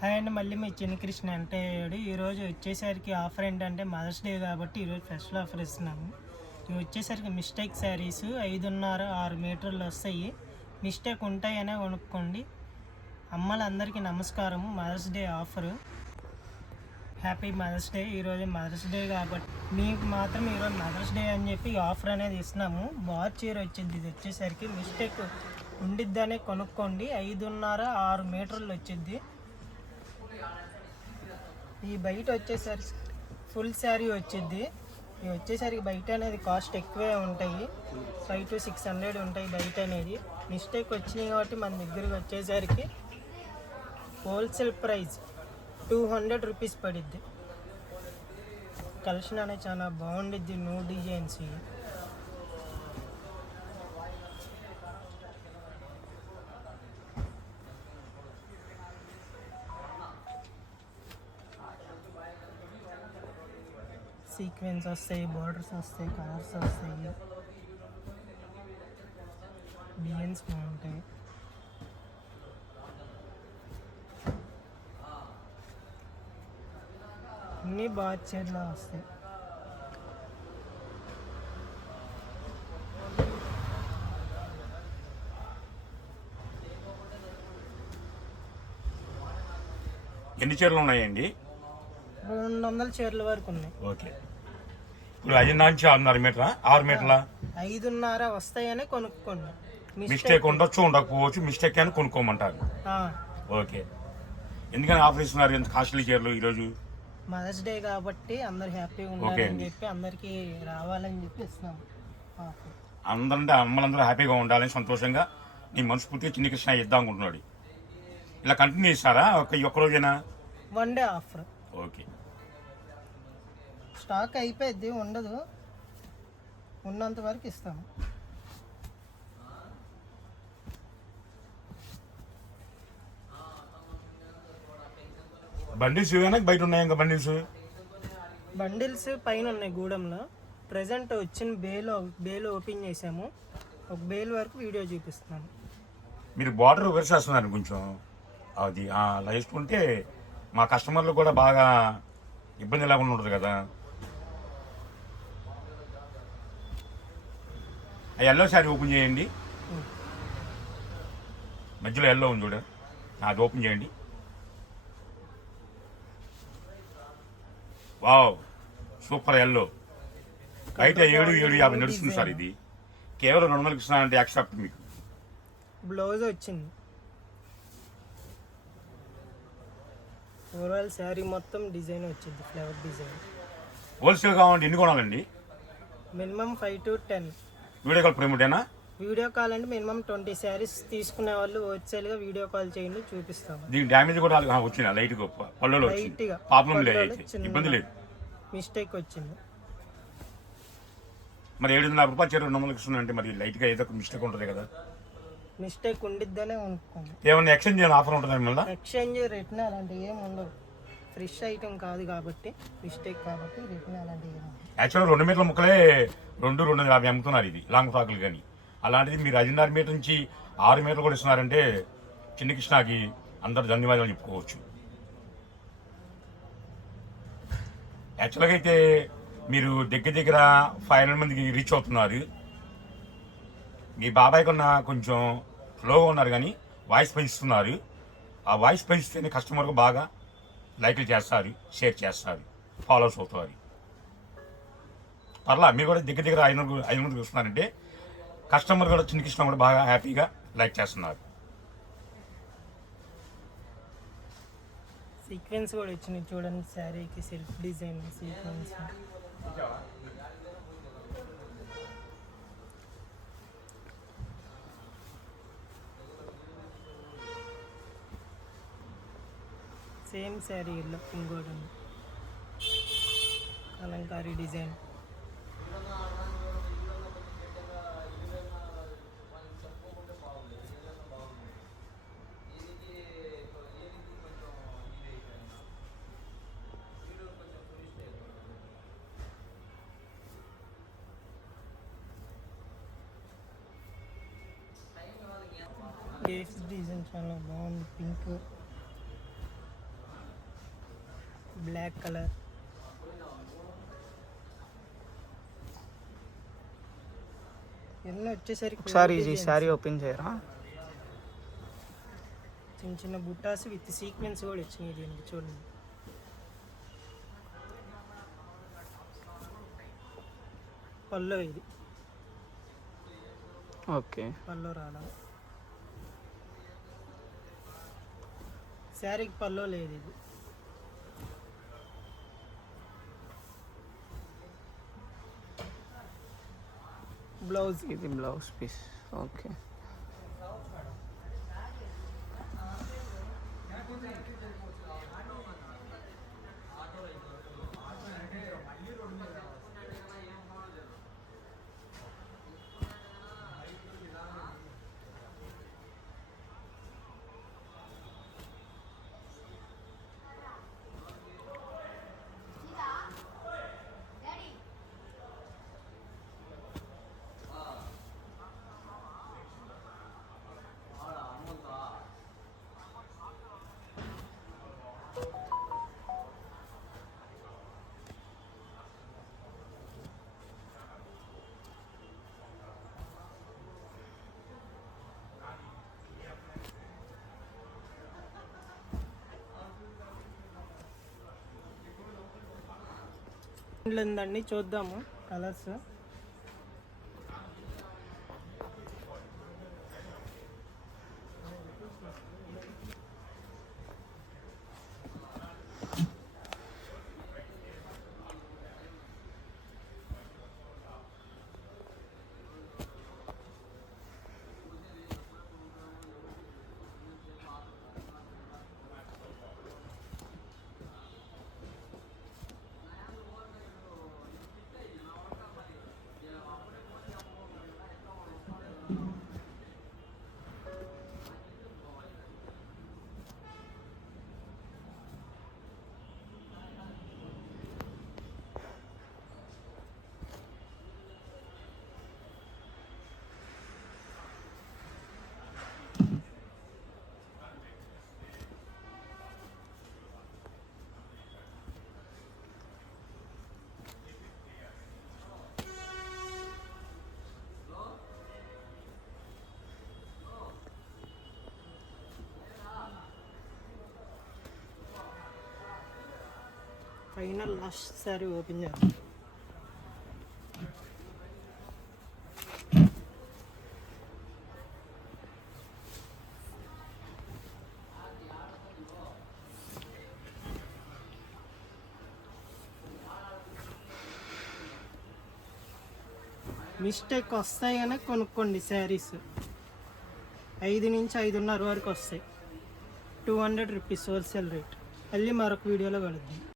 Hi అండి, మళ్ళీ మీ చిన్ని కృష్ణ అంటే ఈరోజు వచ్చేసరికి ఆఫర్ ఏంటంటే మదర్స్ డే కాబట్టి ఈరోజు స్పెషల్ ఆఫర్ ఇస్తున్నాము. ఇవి వచ్చేసరికి మిస్టేక్ శారీస్ 5.5-6 మీటర్లు వస్తాయి. మిస్టేక్ ఉంటాయనే కొనుక్కోండి. అమ్మలందరికీ నమస్కారం. Mother's day offer, happy mother's day. ఈరోజు మదర్స్ డే కాబట్టి మీకు మాత్రం ఈరోజు మదర్స్ డే అని చెప్పి ఆఫర్ అనేది ఇస్తున్నాము. బాగా చీర వచ్చింది. ఇది వచ్చేసరికి మిస్టేక్ ఉండిద్దనే కొనుక్కోండి. 5.5-6 మీటర్లు వచ్చింది. ఈ బయట వచ్చేసరికి ఫుల్ శారీ వచ్చింది. ఇవి వచ్చేసరికి బయట అనేది కాస్ట్ ఎక్కువే ఉంటాయి. 500 to 600 ఉంటాయి బయట అనేది. మిస్టేక్ వచ్చినాయి కాబట్టి మన దగ్గరికి వచ్చేసరికి హోల్సేల్ ప్రైస్ 200 రూపీస్ పడిద్ది. కలెక్షన్ అనేది చాలా బాగుండిద్ది. న్యూ డిజైన్స్ సీక్వెన్స్ వస్తాయి, బార్డర్స్ వస్తాయి, కలర్స్ వస్తాయి, డిజైన్స్ బాగుంటాయి. అన్నీ బాగా చీరలా వస్తాయి. ఎన్ని చీరలు ఉన్నాయండి? 200 చీరల వరకు ఉన్నాయి. ఓకే. ఇప్పుడు 5.5-6 మీటరా? 6 మీటర్ల 5.5 వస్తాయని కొనుక్కోండి. మిస్టేక్ ఉండొచ్చు, ఉండకపోవచ్చు. మిస్టేక్ అని కొనుక్కోమంటారు. ఓకే. ఎందుకని ఆఫర్ ఇస్తున్నారు ఎంత కాస్ట్లీ చీరలు ఈరోజు? మదర్స్ డే కాబట్టి అందరు హ్యాపీగా ఉండాలని చెప్పి అందరికి రావాలని చెప్పి ఇస్తున్నాము. అందరంటే అమ్మలందరూ హ్యాపీగా ఉండాలని సంతోషంగా నీ మనస్ఫూర్తిగా చిన్ని కృష్ణ ఇద్దాం అనుకుంటున్నాడు. ఇలా కంటిన్యూ ఇస్తారా ఒక్క రోజైనా? 1 డే ఆఫర్. ఓకే. స్టాక్ అయిపోయింది, ఉండదు. ఉన్నంత వరకు ఇస్తాము. బండిల్స్ ఇవేనా బయట ఉన్నాయి? ఇంకా బండిల్స్ పైన ఉన్నాయి గూడెంలో. ప్రజెంట్ వచ్చిన బేల్ ఓపెన్ చేసాము. ఒక బేల్ వరకు వీడియో చూపిస్తున్నాను. మీరు బార్డర్ విరిసేస్తున్నారు కొంచెం. అది అలా వేసుకుంటే మా కస్టమర్లు కూడా బాగా ఇబ్బంది లేకుండా ఉంటుంది కదా. ఆ ఎల్లో శారీ ఓపెన్ చేయండి. మధ్యలో ఎల్లో ఉంది చూడ, అది ఓపెన్ చేయండి. Wow, super yellow. బయట 7,750 నడుస్తుంది సార్. ఇది కేవలం 200 ఇస్తున్నా అంటే యాక్సెప్ట్. మీకు బ్లౌజ్ వచ్చింది. ఓవరాల్ శారీ మొత్తం డిజైన్ వచ్చింది, ఫ్లవర్ డిజైన్. హోల్సేల్ కావాలంటే ఎన్ని కొనాలండి? Minimum 5 to 10. వీడియో కాల్ పేమెంటేనా? వీడియో కాల్ అంటే మినిమం 20 శారీస్ తీసుకునే వాళ్ళు హోల్సేల్గా వీడియో కాల్ చేయండి, చూపిస్తాము. దీనికి డ్యామేజ్ కూడా వచ్చింది, లైట్ పళ్ళలో లైట్గా ప్రాబ్లం లేదు, ఇబ్బంది లేదు. మిస్టేక్ వచ్చింది. మరి 750 రూపాయలు చీర 200 ఇస్తున్నా మరి లైట్గా ఏదో ఒక మిస్టేక్ ఉంటుంది కదా. మిస్టేక్ ఉండిద్దనే ఉంటుంది. ఏమన్నా ఎక్స్చేంజ్ చేయాలి ఆఫర్ ఉంటుంది మళ్ళీ? ఎక్స్చేంజ్ రిటర్న్ అలాంటివి ఏమి ఉండవు. ఫ్రెష్ ఐటమ్ కాదు కాబట్టి, మిస్టేక్ కాబట్టి రిటర్న్ అలాంటివి ఏమి ఉండవు. యాక్చువల్గా 2 మీటర్ల ముక్కలే 250 అమ్ముతున్నారు ఇది లాంగ్ ఫ్రాకులు. కానీ అలాంటిది మీరు 5.5 మీటర్ నుంచి 6 మీటర్లు కూడా ఇస్తున్నారంటే చిన్ని కృష్ణకి అందరు ధన్యవాదాలు చెప్పుకోవచ్చు. యాక్చువల్గా అయితే మీరు దగ్గర 500 మందికి రీచ్ అవుతున్నారు. మీ బాబాయ్ కన్నా కొంచెం స్లోగా ఉన్నారు కానీ వాయిస్ పెంచుతున్నారు. ఆ వాయిస్ పెంచితేనే కస్టమర్కు బాగా లైక్లు చేస్తారు, షేర్ చేస్తారు, ఫాలోవర్స్ అవుతారు. పర్లా మీరు కూడా దగ్గర 500 మందికి వస్తున్నారంటే కస్టమర్ కూడా చిన్న కృష్ణ కూడా బాగా హ్యాపీగా లైక్ చేస్తున్నారు. సీక్వెన్స్ కూడా వచ్చినాయి చూడండి. శారీకి self design sequence. Same sari yellow ఇంకోటి కలంకారీ డిజైన్. కేక్స్ డిజైన్ చాలా బాగుంది. Pink black colour. ఇవన్నీ వచ్చేసరికి ఒకసారి ఈ designs. శారీ ఓపెన్ చేయరా? చిన్న చిన్న బుట్టాస్ విత్ సీక్వెన్స్ కూడా వచ్చినాయి దీనికి చూడండి. పల్లో ఇది ఓకే. పల్లో రావడం, శారీకి పల్లో లేదు. ఇది బ్లౌజ్. ఇది బ్లౌజ్ పీస్. ఓకే. ఉందండి, చూద్దాము colours. Final last sorry open చేద్దాం. మిస్టేక్ వస్తాయి కానీ కొనుక్కోండి. శారీస్ 5 నుంచి 5:30 వరకు వస్తాయి. 200 రూపీస్ హోల్సేల్ రేట్. మళ్ళీ మరొక వీడియోలో కలుద్దాం.